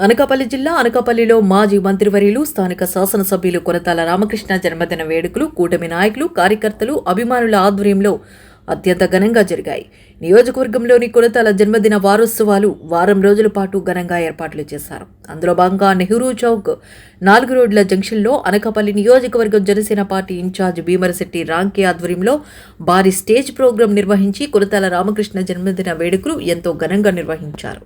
అనకాపల్లి జిల్లా అనకాపల్లిలో మాజీ మంత్రివర్యులు స్థానిక శాసనసభ్యులు కొరతాల రామకృష్ణ జన్మదిన వేడుకలు కూటమి నాయకులు కార్యకర్తలు అభిమానుల ఆధ్వర్యంలో అత్యంత ఘనంగా జరిగాయి. నియోజకవర్గంలోని కొనతాల జన్మదిన వారోత్సవాలు వారం రోజుల పాటు ఘనంగా ఏర్పాట్లు చేశారు. అందులో భాగంగా నెహ్రూ చౌక్ నాలుగు రోడ్ల జంక్షన్లో అనకాపల్లి నియోజకవర్గం జనసేన పార్టీ ఇన్ఛార్జ్ భీమరశెట్టి రాంకే ఆధ్వర్యంలో భారీ స్టేజ్ ప్రోగ్రాం నిర్వహించి కొనతాల రామకృష్ణ జన్మదిన వేడుకలు ఎంతో ఘనంగా నిర్వహించారు.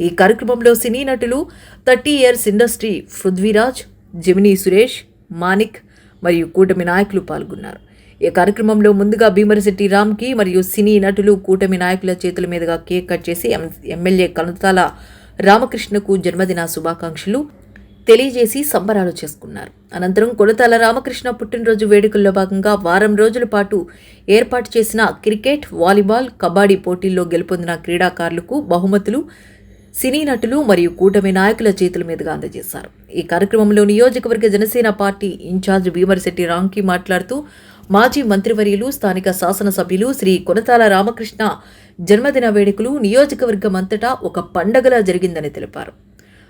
ఈ కార్యక్రమంలో సినీ నటులు thirty years industry Prithviraj Gemini Suresh Manik మరియు కూటమి నాయకులు పాల్గొన్నారు. ఈ కార్యక్రమంలో ముందుగా భీమరశెట్టి రామ్కి మరియు సినీ నటులు కూటమి నాయకుల చేతుల మీదుగా కేక్ కట్ చేసి ఎం- ఎమ్మెల్యే కనుతాల రామకృష్ణకు జన్మదిన శుభాకాంక్షలు తెలియజేసి సంబరాలు చేసుకున్నారు. అనంతరం కొడతాల రామకృష్ణ పుట్టినరోజు వేడుకల్లో భాగంగా వారం రోజుల పాటు ఏర్పాటు చేసిన క్రికెట్ వాలీబాల్ కబడ్డీ పోటీల్లో గెలుపొందిన క్రీడాకారులకు బహుమతులు సినీ నటులు మరియు కూటమి నాయకుల చేతుల మీదుగా అందజేశారు. ఈ కార్యక్రమంలో నియోజకవర్గ జనసేన పార్టీ ఇన్ఛార్జ్ భీమరిశెట్టి రాంకి మాట్లాడుతూ మాజీ మంత్రివర్యులు స్థానిక శాసనసభ్యులు శ్రీ కొనతాల రామకృష్ణ జన్మదిన వేడుకలు నియోజకవర్గం అంతటా ఒక పండగలా జరిగిందని తెలిపారు.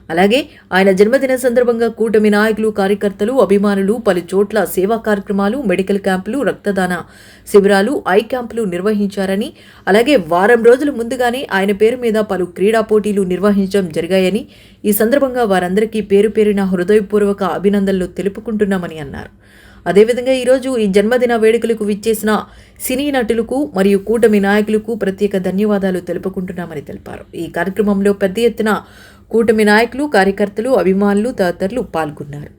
అలాగే ఆయన జన్మదిన సందర్భంగా కూటమి నాయకులు కార్యకర్తలు అభిమానులు పలు చోట్ల సేవా కార్యక్రమాలు మెడికల్ క్యాంపులు రక్తదాన శిబిరాలు ఐ క్యాంపులు నిర్వహించారని అలాగే వారం రోజుల ముందుగానే ఆయన పేరు మీద పలు క్రీడా పోటీలు నిర్వహించడం జరిగాయని ఈ సందర్భంగా వారందరికీ పేరు పేరిన హృదయపూర్వక అభినందనలు తెలుపుకుంటున్నామని అన్నారు. అదేవిధంగా ఈరోజు ఈ జన్మదిన వేడుకలకు విచ్చేసిన సినీ నటులకు మరియు కూటమి నాయకులకు ప్రత్యేక ధన్యవాదాలు తెలుపుకుంటున్నామని తెలిపారు. ఈ కార్యక్రమంలో పెద్ద ఎత్తున కూటమి నాయకులు కార్యకర్తలు అభిమానులు తదితరులు పాల్గొన్నారు.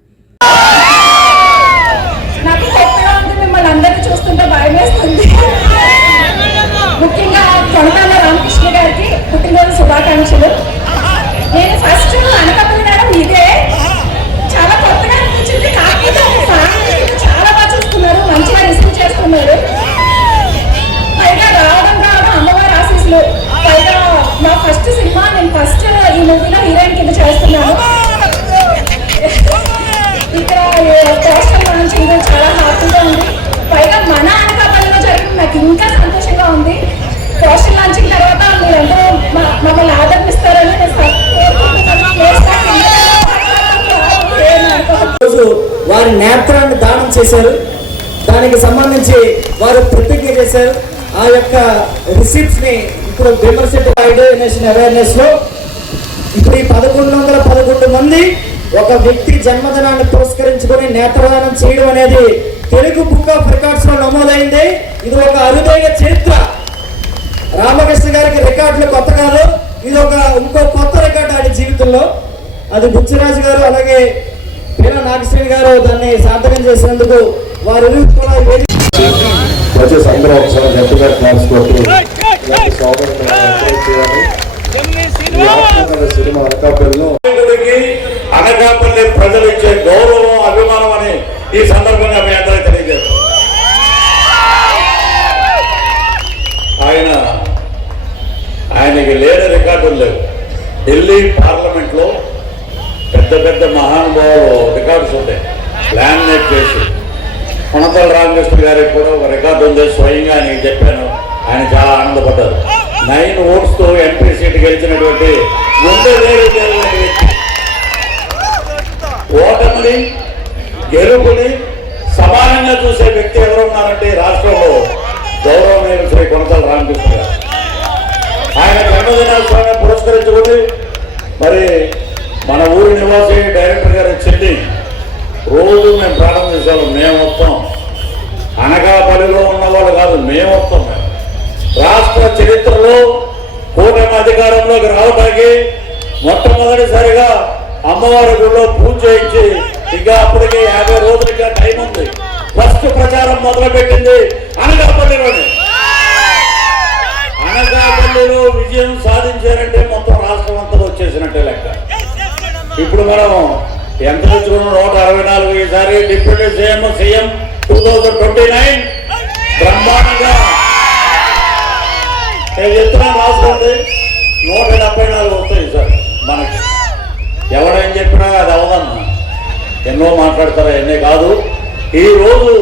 నాకు కొత్తగా ఉంది మిమ్మల్ని అందరినీ చూస్తుంటే భయం వేస్తుంది ముఖ్యంగా రోజు వారి నేత్రాన్ని దానం చేశారు. దానికి సంబంధించి వారు ప్రతిజ్ఞ చేశారు. ఆ యొక్క రిసీప్ట్స్ని ఇప్పుడు విమర్శిత ఐడోనేషన్ అవేర్నెస్లో ఇప్పుడు ఈ పదకొండు వందల పదకొండు మంది ఒక వ్యక్తి జన్మదినాన్ని పురస్కరించుకొని నేత్రదానం చేయడం అనేది తెలుగు బుక్ ఆఫ్ రికార్డ్స్లో నమోదైంది. ఇది ఒక అరుదైన చరిత్ర. రామకృష్ణ గారికి రికార్డులు కొత్త కాదు. ఇది ఒక ఇంకో కొత్త రికార్డు ఆయన జీవితంలో. అది బుచ్చరాజు గారు అలాగే పీల నాగశ్రేణి గారు దాన్ని సార్థకం చేసినందుకు వారు కూడా అందరూ ఒకసారి గట్టిగా క్లాస్ కొట్టి సినిమా అనకాపల్లిలో అనకాపల్లి ప్రజలు ఇచ్చే గౌరవం అభిమానం అని ఈ సందర్భంగా పెద్ద పెద్ద మహానుభావులు రికార్డ్స్ ఉంటాయి. లామినేట్ చేసి. కొనతల రామకృష్ణ గారికి కూడా ఒక రికార్డు ఉంది. స్వయంగా ఆయనకి చెప్పాను. ఆయన చాలా ఆనందపడ్డారు. నైన్ ఓట్స్తో ఎంపీ సీట్ గెలిచినటువంటి ముందే వేరు ఓటమిని గెలుపుని సమానంగా చూసే వ్యక్తి ఎవరు ఉన్నారంటే రాష్ట్రంలో గౌరవనీయులు శ్రీ కొనతల రామకృష్ణ గారు. ఆయన జన్మదినోత్సవాన్ని పురస్కరించుకుని మరి మేము మేము వస్తాం అనకాపల్లిలో ఉన్న వాళ్ళు కాదు మేము వస్తాం రాష్ట్ర చరిత్రలో కూటమి అధికారంలోకి రావడానికి మొట్టమొదటిసారిగా అమ్మవారి గుడిలో పూజ చేయించి ఇంకా అప్పటికి యాభై రోజులుగా టైం ఉంది. ఫస్ట్ ప్రచారం మొదలుపెట్టింది అనకాపల్లిలోనే. అనకాపల్లిలో విజయం సాధించారంటే మొత్తం రాష్ట్రం అంతా వచ్చేసినట్టే లెక్క. ఇప్పుడు మనం ఎంత తెచ్చుకున్నాం నూట అరవై నాలుగు ఈసారి deputy CM CM two thousand twenty nine బ్రహ్మాండంగా. నేను చెప్తున్నా రాసుకోండి. నూట డెబ్బై నాలుగు వస్తాయి సార్ మనకి. ఎవడేం చెప్పినా అది అవదన్నా. ఎన్నో మాట్లాడతారా ఎన్నే కాదు. ఈ రోజు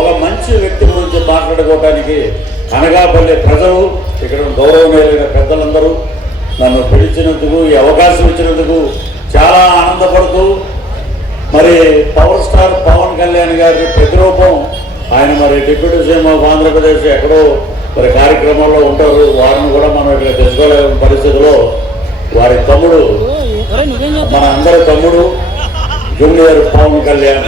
ఒక మంచి వ్యక్తి గురించి మాట్లాడుకోవటానికి అనగాపల్లి ప్రజలు ఇక్కడ గౌరవనీయులైన పెద్దలందరూ నన్ను పిలిచినందుకు ఈ అవకాశం ఇచ్చినందుకు చాలా ఆనందపడుతూ మరి పవర్ స్టార్ పవన్ కళ్యాణ్ గారి ప్రతిరూపం ఆయన మరి డిప్యూటీ సీఎం ఆఫ్ ఆంధ్రప్రదేశ్ ఎక్కడో మరి కార్యక్రమాల్లో ఉంటారు. వారిని కూడా మనం ఇక్కడ తెలుసుకోలేని పరిస్థితిలో వారి తమ్ముడు మన అందరి తమ్ముడు జూనియర్ పవన్ కళ్యాణ్.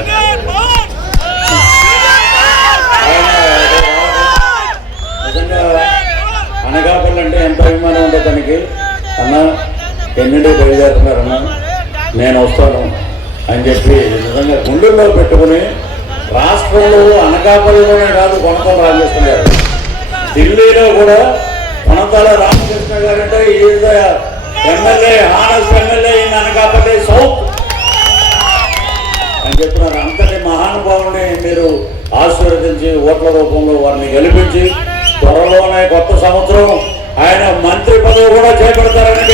ఆయన నిజంగా అనకాపల్లి అంటే ఎంత అభిమానం ఉందో తనకి. అన్న ఎన్నింటి బయలుదేరుతున్నారన్నా నేను వస్తాను అని చెప్పి నిజంగా గుండెల్లో పెట్టుకుని రాష్ట్రంలో అనకాపల్లిలోనే కాదు కొనతల రామకృష్ణ గారు ఢిల్లీలో కూడా కొనతల రామకృష్ణ గారు అంటే is MLA honest MLA in Anakapalli south. అని చెప్తున్నారు అంతటి మహానుభావుని మీరు ఆశీర్వదించి ఓట్ల రూపంలో వారిని గెలిపించి త్వరలోనే కొత్త సంవత్సరం ఆయన మంత్రి పదవి కూడా చేపడతారని